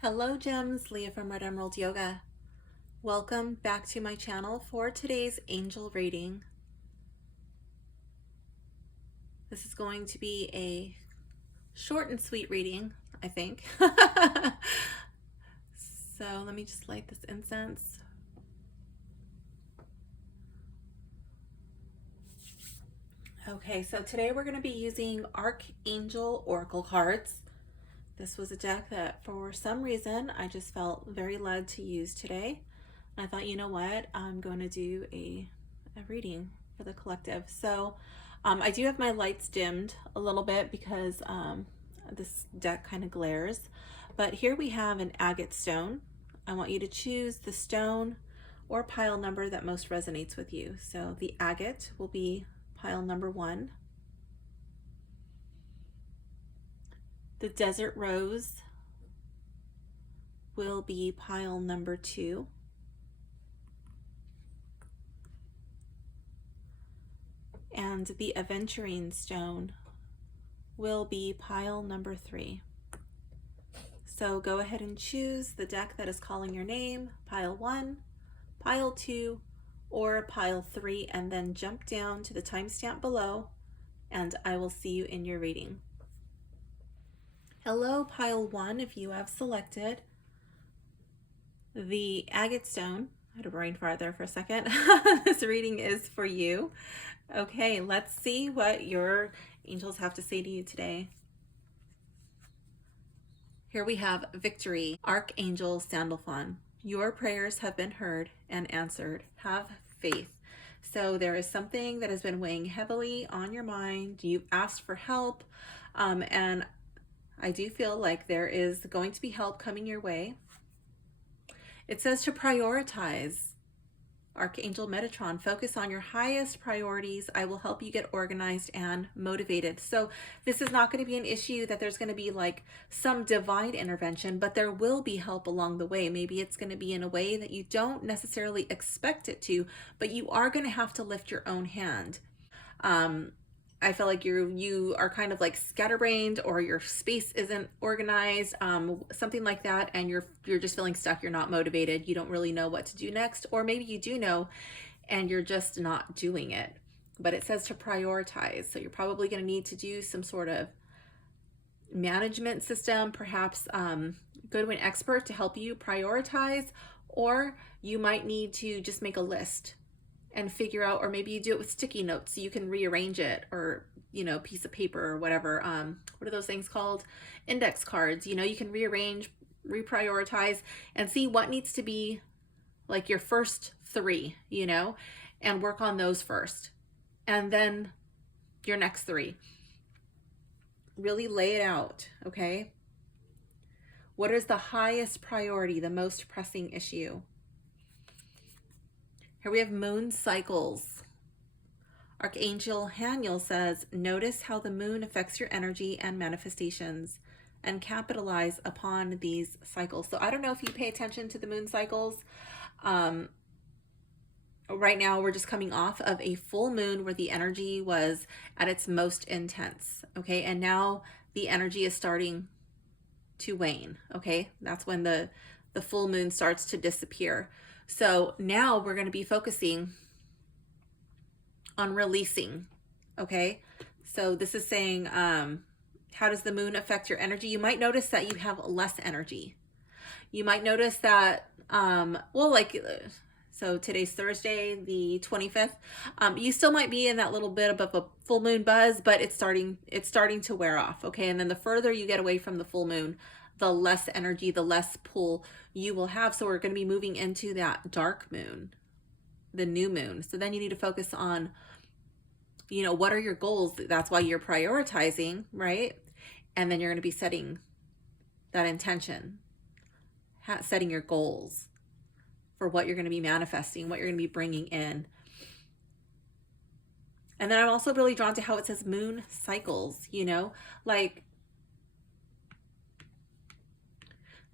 Hello gems, Leah from Red Emerald Yoga. Welcome back to my channel for today's angel reading. This is going to be a short and sweet reading, I think. So let me just light this incense. Okay, so today we're going to be using Archangel Oracle Cards. This was a deck that for some reason I just felt very led to use today. And I thought, you know what, I'm going to do a reading for the collective. So I do have my lights dimmed a little bit because this deck kind of glares. But here we have an agate stone. I want you to choose the stone or pile number that most resonates with you. So the agate will be pile number 1. The desert rose will be pile number 2. And the Aventurine stone will be pile number 3. So go ahead and choose the deck that is calling your name, pile 1, pile 2, or pile 3, and then jump down to the timestamp below, and I will see you in your reading. Hello, pile 1, if you have selected the agate stone. I had a brain fart there for a second. This reading is for you. Okay, let's see what your angels have to say to you today. Here we have Victory, Archangel Sandalphon. Your prayers have been heard and answered. Have faith. So there is something that has been weighing heavily on your mind. You asked for help, and I do feel like there is going to be help coming your way. It says to prioritize. Archangel Metatron, focus on your highest priorities. I will help you get organized and motivated. So this is not going to be an issue that there's going to be like some divine intervention, but there will be help along the way. Maybe it's going to be in a way that you don't necessarily expect it to, but you are going to have to lift your own hand. I feel like you are kind of like scatterbrained, or your space isn't organized, something like that, and you're just feeling stuck. You're not motivated. You don't really know what to do next, or maybe you do know and you're just not doing it. But it says to prioritize. So you're probably going to need to do some sort of management system, perhaps go to an expert to help you prioritize, or you might need to just make a list and figure out, or maybe you do it with sticky notes so you can rearrange it, or piece of paper or whatever. What are those things called? Index cards. You can rearrange, reprioritize, and see what needs to be like your first 3, and work on those first, and then your next 3. Really lay it out, okay? What is the highest priority, the most pressing issue? Here we have moon cycles. Archangel Haniel says, notice how the moon affects your energy and manifestations, and capitalize upon these cycles. So I don't know if you pay attention to the moon cycles. Right now we're just coming off of a full moon where the energy was at its most intense, okay? And now the energy is starting to wane, okay? That's when the full moon starts to disappear. So now we're going to be focusing on releasing, okay? So this is saying, how does the moon affect your energy? You might notice that you have less energy. You might notice that, so today's Thursday, the 25th. You still might be in that little bit of a full moon buzz, but it's starting to wear off, okay? And then the further you get away from the full moon, the less energy, the less pull you will have. So we're going to be moving into that dark moon, the new moon. So then you need to focus on, what are your goals? That's why you're prioritizing, right? And then you're going to be setting that intention, setting your goals for what you're going to be manifesting, what you're going to be bringing in. And then I'm also really drawn to how it says moon cycles, like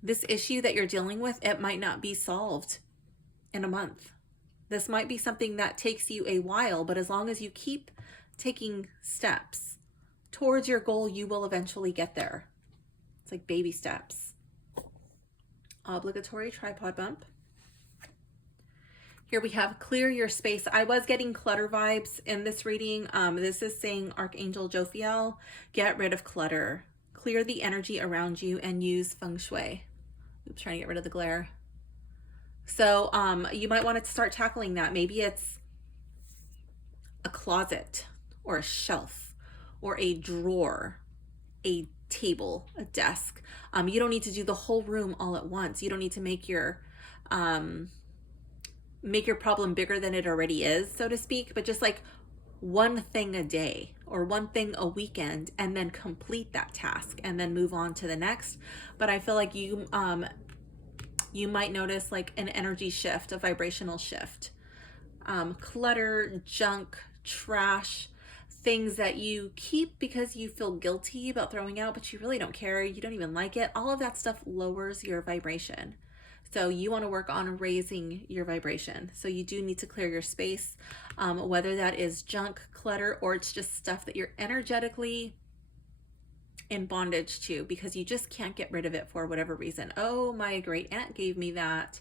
this issue that you're dealing with, it might not be solved in a month. This might be something that takes you a while, but as long as you keep taking steps towards your goal, you will eventually get there. It's like baby steps. Obligatory tripod bump. Here we have clear your space. I was getting clutter vibes in this reading. This is saying Archangel Jophiel, get rid of clutter. Clear the energy around you and use feng shui. Oops, trying to get rid of the glare. So you might want to start tackling that. Maybe it's a closet or a shelf or a drawer, a table, a desk. You don't need to do the whole room all at once. You don't need to make your problem bigger than it already is, so to speak, but just like one thing a day or one thing a weekend, and then complete that task and then move on to the next. But I feel like you might notice like an energy shift, a vibrational shift. Clutter, junk, trash, things that you keep because you feel guilty about throwing out, but you really don't care, you don't even like it. All of that stuff lowers your vibration. So you want to work on raising your vibration. So you do need to clear your space, whether that is junk, clutter, or it's just stuff that you're energetically in bondage to because you just can't get rid of it for whatever reason. Oh, my great aunt gave me that.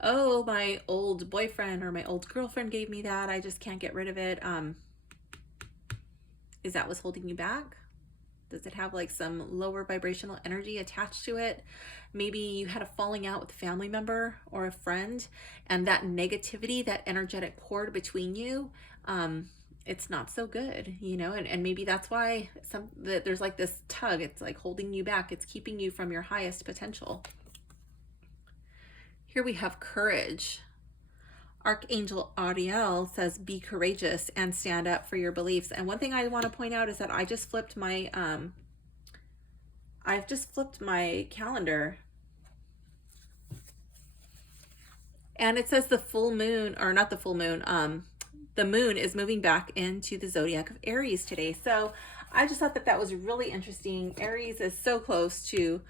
Oh, my old boyfriend or my old girlfriend gave me that. I just can't get rid of it. Is that what's holding you back? Does it have like some lower vibrational energy attached to it? Maybe you had a falling out with a family member or a friend, and that negativity, that energetic cord between you, it's not so good, you know, and maybe that's why there's like this tug. It's like holding you back. It's keeping you from your highest potential. Here we have courage. Archangel Ariel says, be courageous and stand up for your beliefs. And one thing I want to point out is that I just flipped my, I've just flipped my calendar. And it says the full moon, or not the full moon, the moon is moving back into the zodiac of Aries today. So I just thought that that was really interesting. Aries is so close to,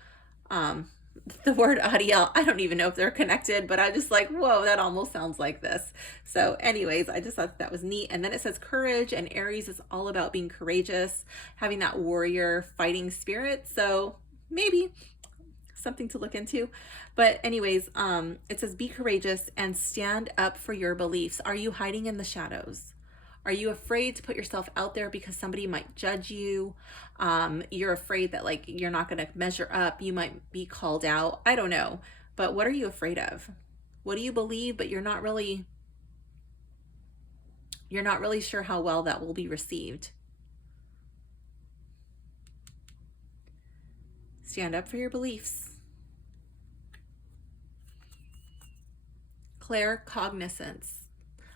the word Adiel. I don't even know if they're connected, but I just like, whoa, that almost sounds like this. So anyways, I just thought that was neat. And then it says courage, and Aries is all about being courageous, having that warrior fighting spirit. So maybe something to look into. But anyways, it says be courageous and stand up for your beliefs. Are you hiding in the shadows? Are you afraid to put yourself out there because somebody might judge you? You're afraid that like you're not going to measure up. You might be called out. I don't know. But what are you afraid of? What do you believe, but you're not really sure how well that will be received? Stand up for your beliefs. Claircognizance.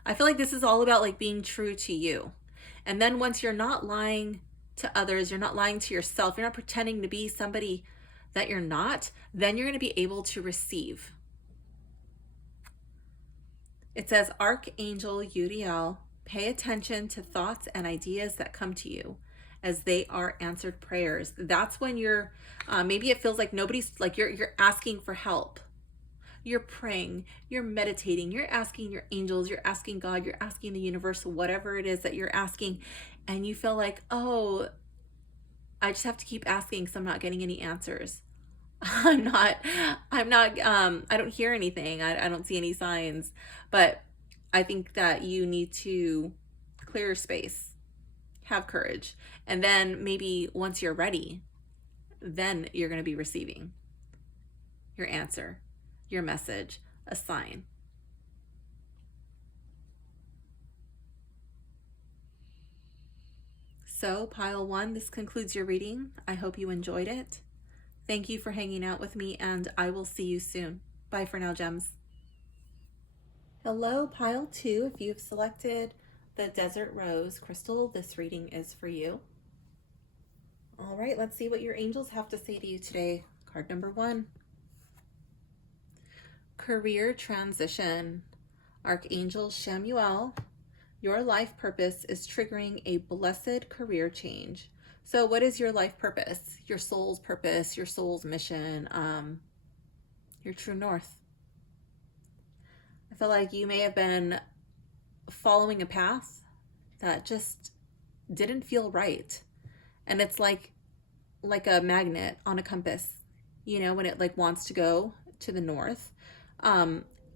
I feel like this is all about like being true to you. And then once you're not lying to others, you're not lying to yourself, you're not pretending to be somebody that you're not, then you're going to be able to receive. It says, Archangel Uriel, pay attention to thoughts and ideas that come to you as they are answered prayers. That's when you're, maybe it feels like nobody's, like you're asking for help. You're praying, you're meditating, you're asking your angels, you're asking God, you're asking the universe, whatever it is that you're asking. And you feel like, oh, I just have to keep asking because I'm not getting any answers. I don't hear anything. I don't see any signs. But I think that you need to clear your space, have courage. And then maybe once you're ready, then you're going to be receiving your answer, your message, a sign. So pile one, this concludes your reading. I hope you enjoyed it. Thank you for hanging out with me, and I will see you soon. Bye for now, gems. Hello, pile two. If you've selected the Desert Rose crystal, this reading is for you. All right, let's see what your angels have to say to you today. Card number one. Career transition. Archangel Shamuel, your life purpose is triggering a blessed career change. So what is your life purpose? Your soul's purpose, your soul's mission, your true north. I feel like you may have been following a path that just didn't feel right. And it's like a magnet on a compass, you know, when it like wants to go to the north.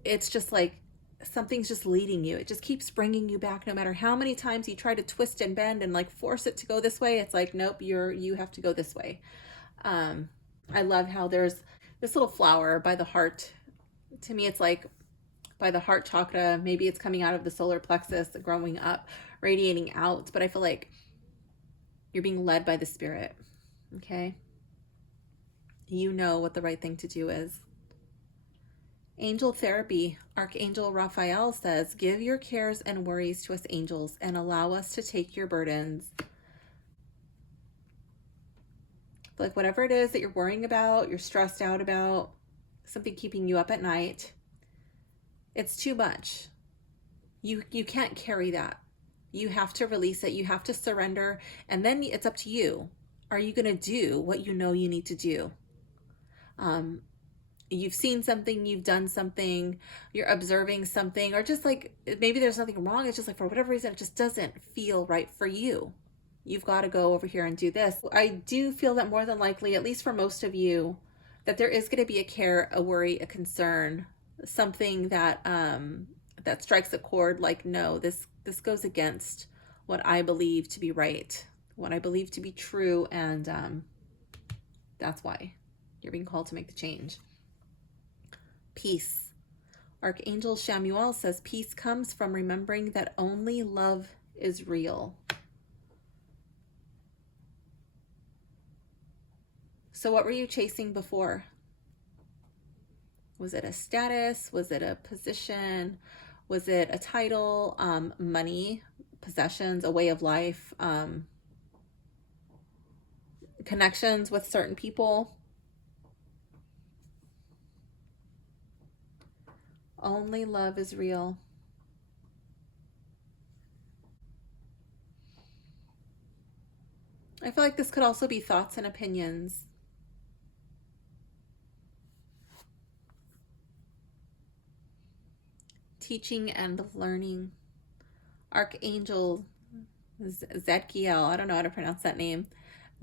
It's just like something's just leading you. It just keeps bringing you back no matter how many times you try to twist and bend and like force it to go this way. It's like, nope, you have to go this way. I love how there's this little flower by the heart. To me, it's like by the heart chakra. Maybe it's coming out of the solar plexus, growing up, radiating out. But I feel like you're being led by the spirit. Okay. You know what the right thing to do is. Angel therapy. Archangel Raphael says, give your cares and worries to us angels and allow us to take your burdens. Like whatever it is that you're worrying about, you're stressed out about, something keeping you up at night, it's too much. You can't carry that. You have to release it. You have to surrender. And then it's up to you. Are you going to do what you know you need to do? You've seen something, you've done something, you're observing something, or just like maybe there's nothing wrong. It's just like for whatever reason, it just doesn't feel right for you. You've got to go over here and do this. I do feel that more than likely, at least for most of you, that there is going to be a care, a worry, a concern, something that that strikes a chord. Like, no, this goes against what I believe to be right, what I believe to be true, and that's why you're being called to make the change. Peace. Archangel Shamuel says, peace comes from remembering that only love is real. So what were you chasing before? Was it a status? Was it a position? Was it a title? Money, possessions, a way of life, connections with certain people? Only love is real. I feel like this could also be thoughts and opinions. Teaching and learning. Archangel Zadkiel, I don't know how to pronounce that name.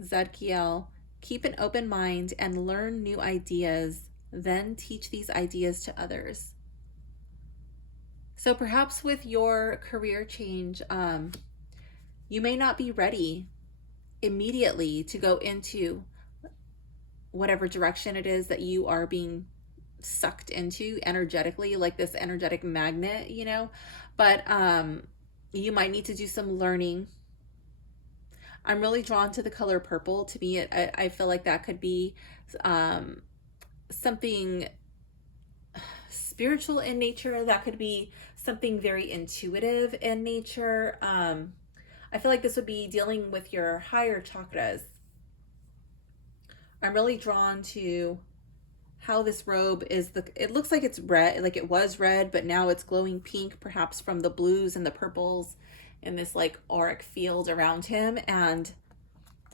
Zadkiel, keep an open mind and learn new ideas, then teach these ideas to others. So perhaps with your career change, you may not be ready immediately to go into whatever direction it is that you are being sucked into energetically, like this energetic magnet, you know, but you might need to do some learning. I'm really drawn to the color purple. To me, I feel like that could be something spiritual in nature. That could be something very intuitive in nature. I feel like this would be dealing with your higher chakras. I'm really drawn to how this robe is it looks like it's red, like it was red, but now it's glowing pink, perhaps from the blues and the purples in this like auric field around him. And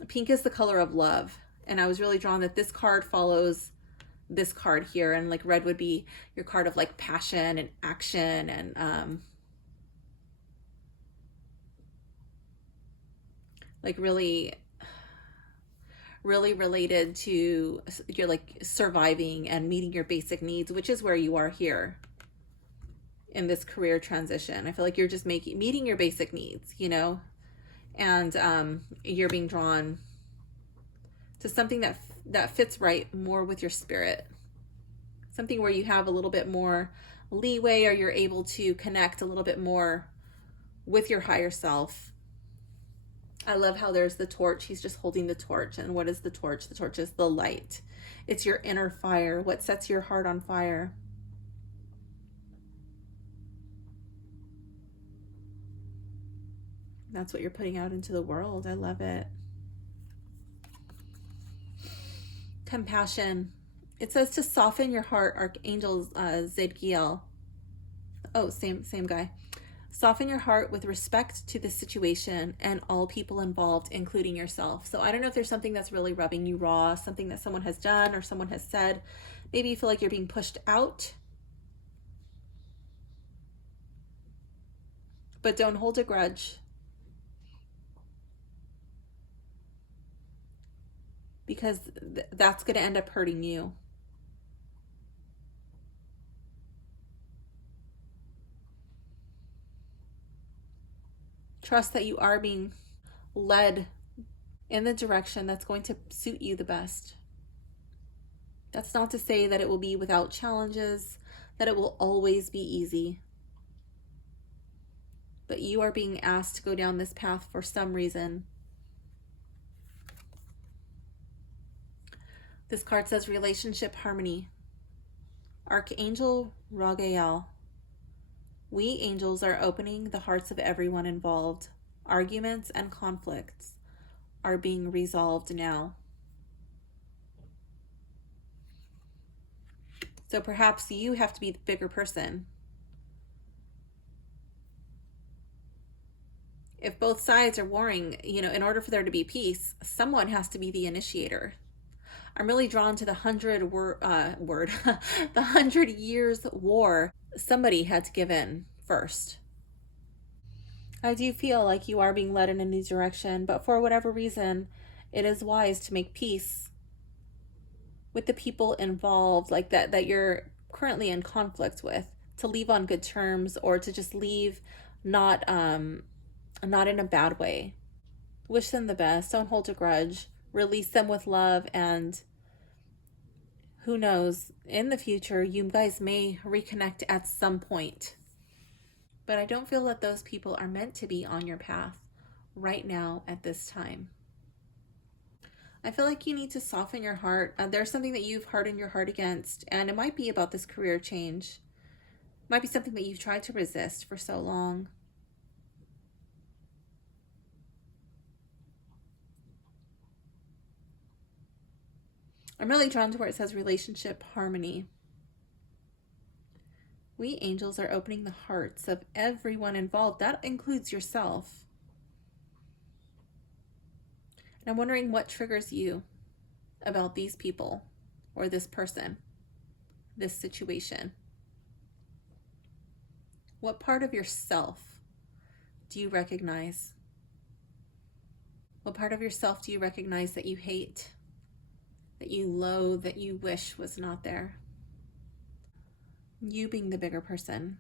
pink is the color of love. And I was really drawn that this card follows this card here, and like red would be your card of like passion and action, and like really related to your like surviving and meeting your basic needs, which is where you are here in this career transition. I feel like you're just meeting your basic needs, you know, and you're being drawn to something that fits right more with your spirit, something where you have a little bit more leeway, or you're able to connect a little bit more with your higher self. I love how there's the torch. He's just holding the torch. And what is the torch? The torch is the light. It's your inner fire. What sets your heart on fire? That's what you're putting out into the world. I love it. Compassion. It says to soften your heart, Archangel Zadkiel. Oh, same guy. Soften your heart with respect to the situation and all people involved, including yourself. So I don't know if there's something that's really rubbing you raw, something that someone has done or someone has said. Maybe you feel like you're being pushed out. But don't hold a grudge. Because that's going to end up hurting you. Trust that you are being led in the direction that's going to suit you the best. That's not to say that it will be without challenges, that it will always be easy. But you are being asked to go down this path for some reason. This card says relationship harmony. Archangel Raphael. We angels are opening the hearts of everyone involved. Arguments and conflicts are being resolved now. So perhaps you have to be the bigger person. If both sides are warring, in order for there to be peace, someone has to be the initiator. I'm really drawn to the 100 years war. Somebody had to give in first. I do feel like you are being led in a new direction, but for whatever reason, it is wise to make peace with the people involved, like that you're currently in conflict with, to leave on good terms, or to just leave not in a bad way. Wish them the best. Don't hold a grudge. Release them with love, and who knows, in the future, you guys may reconnect at some point. But I don't feel that those people are meant to be on your path right now at this time. I feel like you need to soften your heart. There's something that you've hardened your heart against, and it might be about this career change. It might be something that you've tried to resist for so long. I'm really drawn to where it says relationship harmony. We angels are opening the hearts of everyone involved. That includes yourself. And I'm wondering what triggers you about these people, or this person, this situation. What part of yourself do you recognize? What part of yourself do you recognize that you hate, that you loathe, that you wish was not there? You being the bigger person,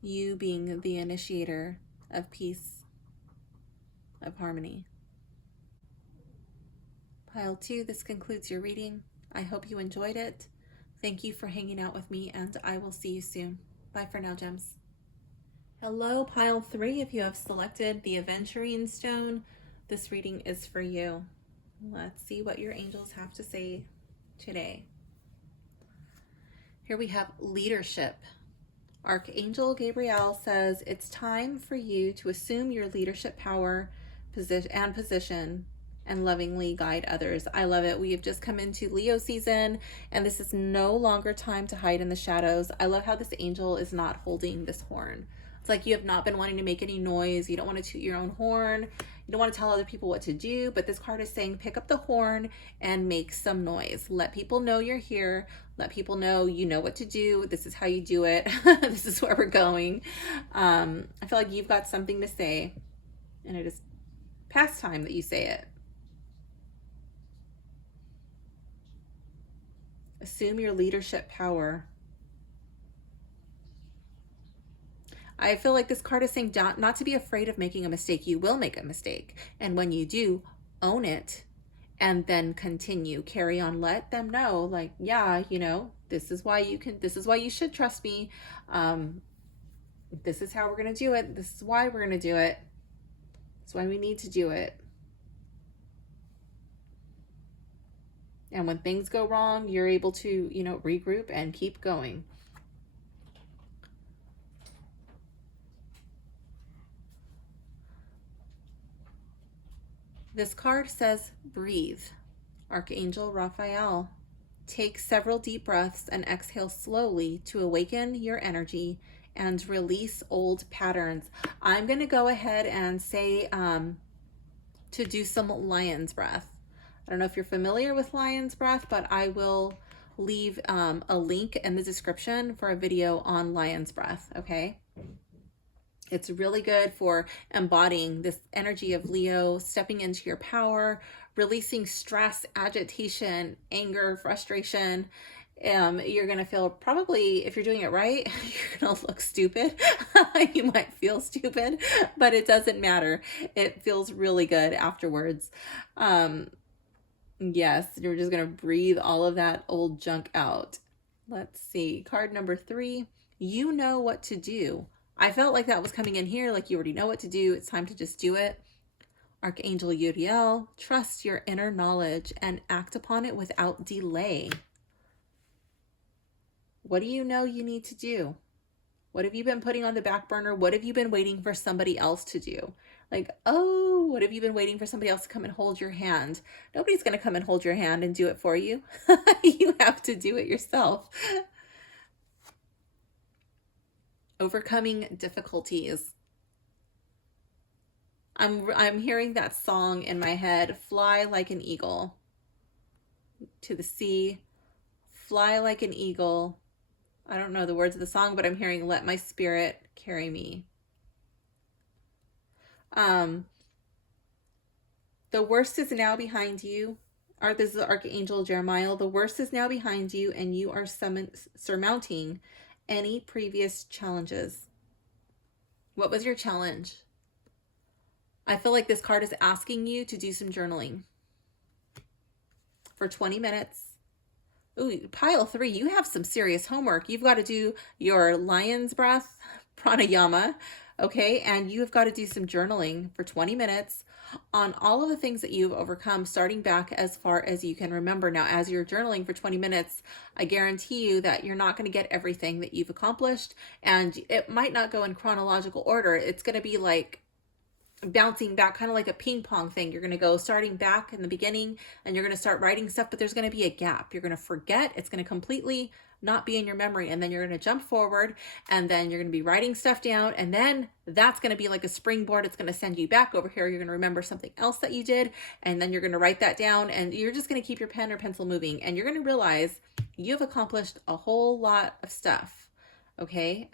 you being the initiator of peace, of harmony. Pile 2, this concludes your reading. I hope you enjoyed it. Thank you for hanging out with me, and I will see you soon. Bye for now, gems. Hello, Pile 3. If you have selected the Aventurine stone, this reading is for you. Let's see what your angels have to say today. Here we have leadership. Archangel Gabriel says it's time for you to assume your leadership power position and lovingly guide others. I love it. We have just come into Leo season, and this is no longer time to hide in the shadows. I love how this angel is not holding this horn. It's like you have not been wanting to make any noise. You don't want to toot your own horn. You don't want to tell other people what to do, but this card is saying pick up the horn and make some noise. Let people know you're here. Let people know you know what to do. This is how you do it. This is where we're going. I feel like you've got something to say, and it is past time that you say it. Assume your leadership power. I feel like this card is saying not to be afraid of making a mistake. You will make a mistake. And when you do, own it and then continue. Carry on. Let them know, like, yeah, this is why you should trust me. This is how we're going to do it. This is why we're going to do it. That's why we need to do it. And when things go wrong, you're able to, regroup and keep going. This card says breathe. Archangel Raphael. Take several deep breaths and exhale slowly to awaken your energy and release old patterns. I'm going to go ahead and say to do some lion's breath. I don't know if you're familiar with lion's breath, but I will leave a link in the description for a video on lion's breath, okay? It's really good for embodying this energy of Leo, stepping into your power, releasing stress, agitation, anger, frustration. You're going to feel probably, if you're doing it right, you're going to look stupid. You might feel stupid, but it doesn't matter. It feels really good afterwards. Yes, you're just going to breathe all of that old junk out. Let's see. Card number 3. You know what to do. I felt like that was coming in here, like you already know what to do. It's time to just do it. Archangel Uriel, trust your inner knowledge and act upon it without delay. What do you know you need to do? What have you been putting on the back burner? What have you been waiting for somebody else to do? Like, oh, what have you been waiting for somebody else to come and hold your hand? Nobody's going to come and hold your hand and do it for you. You have to do it yourself. Overcoming difficulties. I'm hearing that song in my head, fly like an eagle to the sea, fly like an eagle. I don't know the words of the song, but I'm hearing let my spirit carry me. The worst is now behind you. This is Archangel Jeremiah. The worst is now behind you, and you are surmounting any previous challenges. What was your challenge? I feel like this card is asking you to do some journaling for 20 minutes. Ooh, pile 3, you have some serious homework. You've got to do your lion's breath, pranayama, okay? And you've got to do some journaling for 20 minutes on all of the things that you've overcome, starting back as far as you can remember. Now, as you're journaling for 20 minutes, I guarantee you that you're not going to get everything that you've accomplished, and it might not go in chronological order. It's going to be like bouncing back, kind of like a ping pong thing. You're going to go starting back in the beginning and you're going to start writing stuff, but there's going to be a gap. You're going to forget. It's going to completely not be in your memory. And then you're going to jump forward and then you're going to be writing stuff down. And then that's going to be like a springboard. It's going to send you back over here. You're going to remember something else that you did. And then you're going to write that down and you're just going to keep your pen or pencil moving. And you're going to realize you've accomplished a whole lot of stuff. Okay,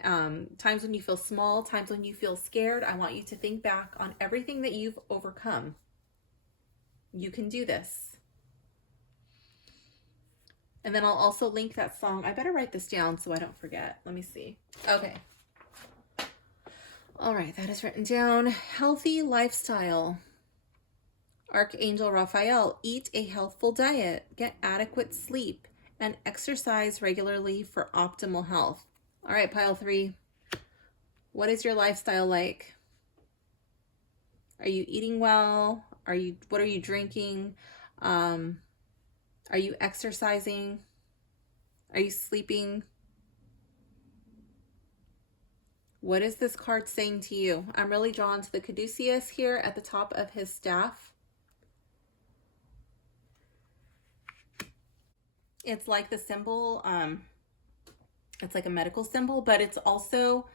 times when you feel small, times when you feel scared, I want you to think back on everything that you've overcome. You can do this. And then I'll also link that song. I better write this down so I don't forget. Let me see. Okay. All right, that is written down. Healthy lifestyle. Archangel Raphael, eat a healthful diet, get adequate sleep, and exercise regularly for optimal health. All right, pile 3. What is your lifestyle like? Are you eating well? What are you drinking? Are you exercising? Are you sleeping? What is this card saying to you? I'm really drawn to the caduceus here at the top of his staff. It's like the symbol, it's like a medical symbol, but it's also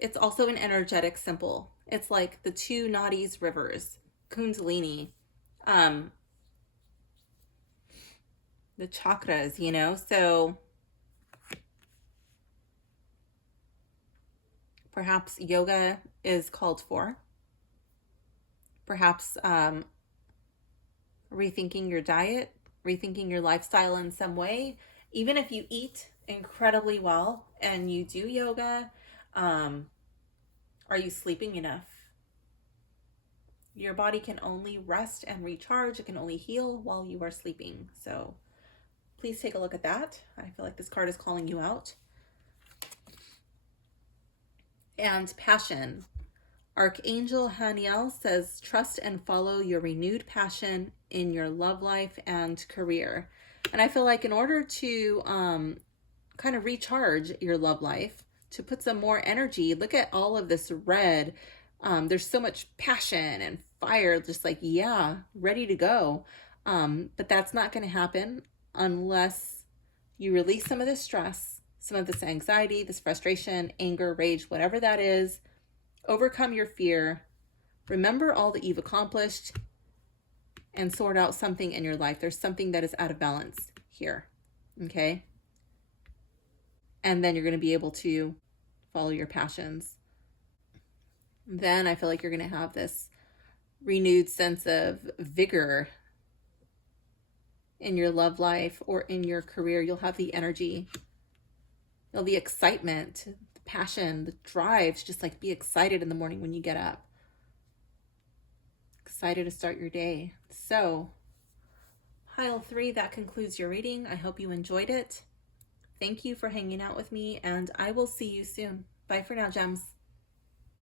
an energetic symbol. It's like the 2 nadis rivers, Kundalini, the chakras, you know. So perhaps yoga is called for. Perhaps rethinking your diet, rethinking your lifestyle in some way. Even if you eat incredibly well and you do yoga, are you sleeping enough? Your body can only rest and recharge. It can only heal while you are sleeping. So please take a look at that. I feel like this card is calling you out. And passion. Archangel Haniel says, trust and follow your renewed passion in your love life and career. And I feel like in order to kind of recharge your love life, to put some more energy, look at all of this red. There's so much passion and fire, just like, yeah, ready to go. But that's not going to happen unless you release some of this stress, some of this anxiety, this frustration, anger, rage, whatever that is. Overcome your fear. Remember all that you've accomplished and sort out something in your life. There's something that is out of balance here. Okay? And then you're going to be able to follow your passions. Then I feel like you're going to have this renewed sense of vigor in your love life or in your career. You'll have the energy, the excitement, the passion, the drive to just like be excited in the morning when you get up. Excited to start your day. So, pile 3, that concludes your reading. I hope you enjoyed it. Thank you for hanging out with me, and I will see you soon. Bye for now, gems.